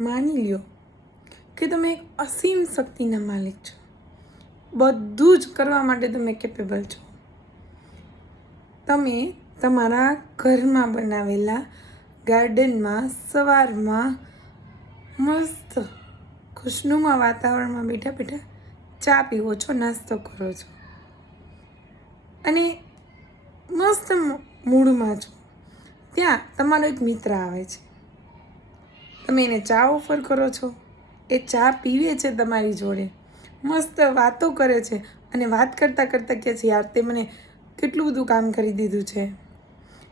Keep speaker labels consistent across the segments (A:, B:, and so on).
A: માની લ્યો કે તમે એક અસીમ શક્તિના માલિક છો. બધું જ કરવા માટે તમે કેપેબલ છો. તમે તમારા ઘરમાં બનાવેલા ગાર્ડનમાં સવારમાં મસ્ત ખુશનુમા વાતાવરણમાં બેઠા બેઠા ચા પીવો છો, નાસ્તો કરો છો અને મસ્ત મૂડમાં છો. ત્યાં તમારો એક મિત્ર આવે છે. તમે એને ચા ઓફર કરો છો? એ ચા પીવે છે તમારી જોડે. મસ્ત વાતો કરે છે અને વાત કરતાં કરતાં કહે છે, યાર, તે મને કેટલું બધું કામ કરી દીધું છે.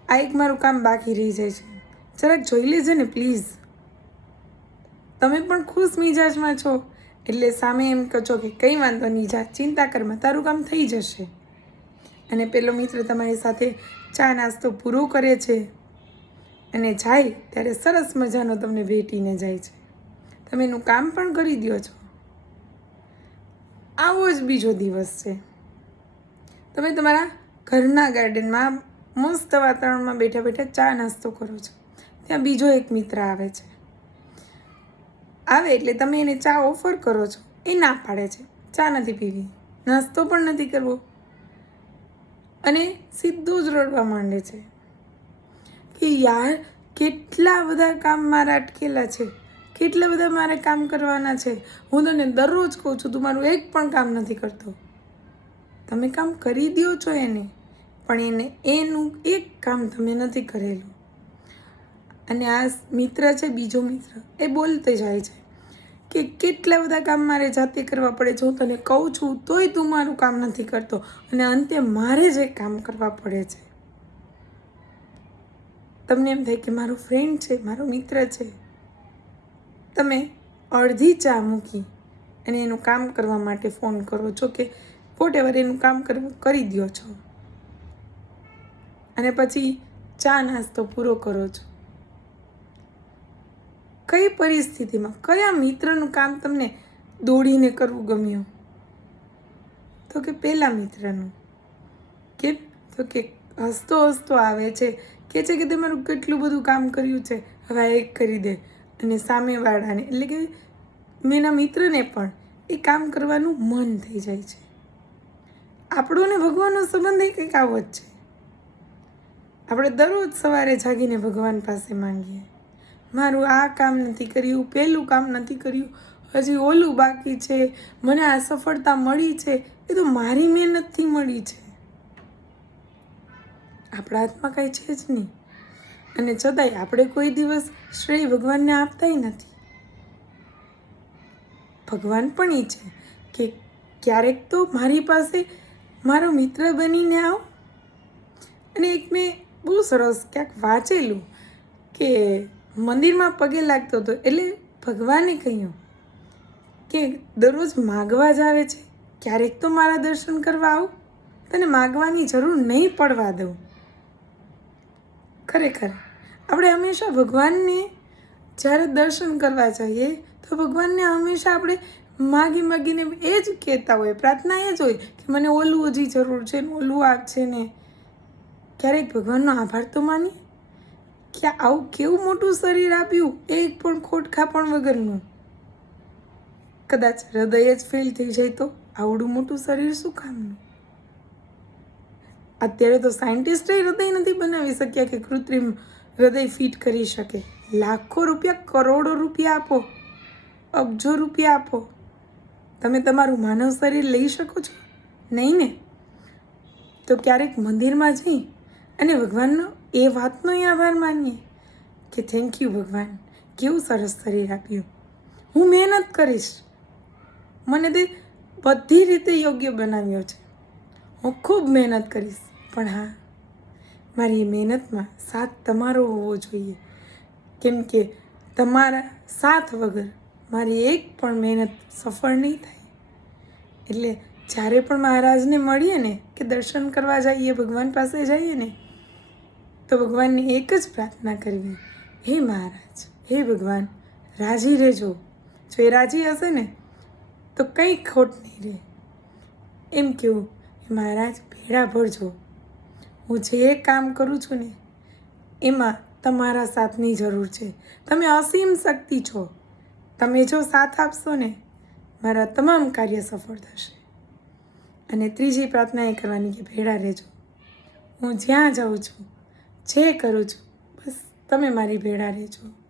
A: આ એક મારું કામ બાકી રહી જાય છે. જરાક જોઈ લેજો ને, પ્લીઝ. તમે પણ ખુશ મિજાજમાં છો. એટલે સામે એમ કહો છો કે, કંઈ વાંધો નહીં, જા, ચિંતા કરમાં તારું કામ થઈ જશે. અને પેલો મિત્ર તમારી સાથે ચા નાસ્તો પૂરો કરે છે. અને જાય ત્યારે સરસ મજાનો તમને ભેટીને જાય છે. તમે એનું કામ પણ કરી દો છો. આવો જ બીજો દિવસ છે. તમે તમારા ઘરના ગાર્ડનમાં મસ્ત વાતાવરણમાં બેઠા બેઠા ચા નાસ્તો કરો છો. ત્યાં બીજો એક મિત્ર આવે છે. આવે એટલે તમે એને ચા ઓફર કરો છો. એ ના પાડે છે. ચા નથી પીવી. નાસ્તો પણ નથી કરવો. અને સીધું જ રડવા માંડે છે. કે યાર, કેટલા બધા કામ મારા અટકેલા છે? કેટલા બધા મારે કામ કરવાના છે? હું તને દરરોજ કહું છું, તું મારું એક પણ કામ નથી કરતો. તમે કામ કરી દો છો એને, પણ એને એનું એક કામ તમે નથી કરેલું. અને આ મિત્ર છે, બીજો મિત્ર, એ બોલતે જાય છે કે કેટલા બધા કામ મારે જાતે કરવા પડે છે. હું તને કહું છું, તોય તું મારું કામ નથી કરતો. અને અંતે મારે જ એક કામ કરવા પડે છે તમને એમ થાય કે મારો ફ્રેન્ડ છે, મારો મિત્ર છે. તમે અડધી ચા મૂકી અને એનું કામ કરવા માટે ફોન કરો છો કે વોટ એવર એનું કામ કરી દો છો. અને પછી ચા નાસ્તો પૂરો કરો છો. કઈ પરિસ્થિતિમાં કયા મિત્રનું કામ તમને દોડીને કરવું ગમ્યું? તો કે પેલા મિત્રનું. કેમ તો કે હસતો હસતો આવે છે કે છે કે તમારું કેટલું બધું કામ કર્યું છે, હવે એક કરી દે. અને સામેવાળાને, એટલે કે મેના મિત્રને પણ, એ કામ કરવાનું મન થઈ જાય છે. આપણો ને ભગવાનનો સંબંધ એ કંઈક આવો જ છે. આપણે દરરોજ સવારે જાગીને ભગવાન પાસે માંગીએ. મારું આ કામ નથી કર્યું પહેલું કામ નથી કર્યું, હજી ઓલું બાકી છે, મને આ સફળતા મળી છે, એ તો મારી મહેનતથી મળી છે. આપણા હાથમાં કાંઈ છે જ નહીં. અને છતાંય આપણે કોઈ દિવસ શ્રેય ભગવાનને આપતાય નથી. ભગવાન પણ એ છે કે ક્યારેક તો મારી પાસે મારો મિત્ર બનીને આવ. અને એક મેં બહુ સરસ ક્યાંક વાંચેલું કે મંદિરમાં પગે લાગતો હતો એટલે ભગવાને કહ્યું કે દરરોજ માગવા જ આવે છે. ક્યારેક તો મારા દર્શન કરવા આવું. તને માગવાની જરૂર નહીં પડવા દઉં. ખરેખર. આપણે હંમેશા ભગવાનને જ્યારે દર્શન કરવા જઈએ, તો ભગવાનને હંમેશા આપણે માગી માગીને એ જ કહેતા હોય, પ્રાર્થના એ જ હોય કે મને ઓલું હજી જરૂર છે ને ઓલું આપશે ને. ક્યારેક ભગવાનનો આભાર તો માની કે આવું કેવું મોટું શરીર આપ્યું એક પણ ખોટખા પણ વગરનું. કદાચ હૃદય જ ફેલ થઈ જાય તો આવડું મોટું શરીર શું કામનું? અત્યારે તો સાયન્ટિસ્ટે હૃદય નથી બનાવી શક્યા કે કૃત્રિમ હૃદય ફિટ કરી શકે. લાખો રૂપિયા, કરોડો રૂપિયા આપો. અબજો રૂપિયા આપો. તમે તમારું માનવ શરીર લઈ શકો છો? નહીં ને? તો ક્યારેક મંદિરમાં જઈ અને ભગવાનનો એ વાતનો આભાર માનીએ કે થેન્ક યુ ભગવાન. કેવું સરસ શરીર આપ્યું. હું મહેનત કરીશ. મને તે બધી રીતે યોગ્ય બનાવ્યો છે. હું ખૂબ મહેનત કરીશ. પણ હા, મારી મહેનતમાં સાથ તમારો હોવો જોઈએ. કેમ કે તમારા સાથ વગર મારી એક પણ મહેનત સફળ નહીં થાય. એટલે જ્યારે પણ મહારાજને મળીએ ને કે દર્શન કરવા જઈએ, ભગવાન પાસે જઈએ ને, તો ભગવાનની એક જ પ્રાર્થના કરવી, હે મહારાજ, હે ભગવાન, રાજી રહેજો. જો એ રાજી હશે ને, તો કંઈ ખોટ નહીં રહે. એમ કેવું મહારાજ, ભેળા ભરજો. હું જે કામ કરું છું ને, એમાં તમારા સાથની જરૂર છે. તમે અસીમ શક્તિ છો. તમે જો સાથ આપશો ને, મારા તમામ કાર્ય સફળ થશે. અને ત્રીજી પ્રાર્થના એ કરવાની કે ભેળા રહેજો. હું જ્યાં જાઉં છું, જે કરું છું, બસ તમે મારી ભેળા રહેજો.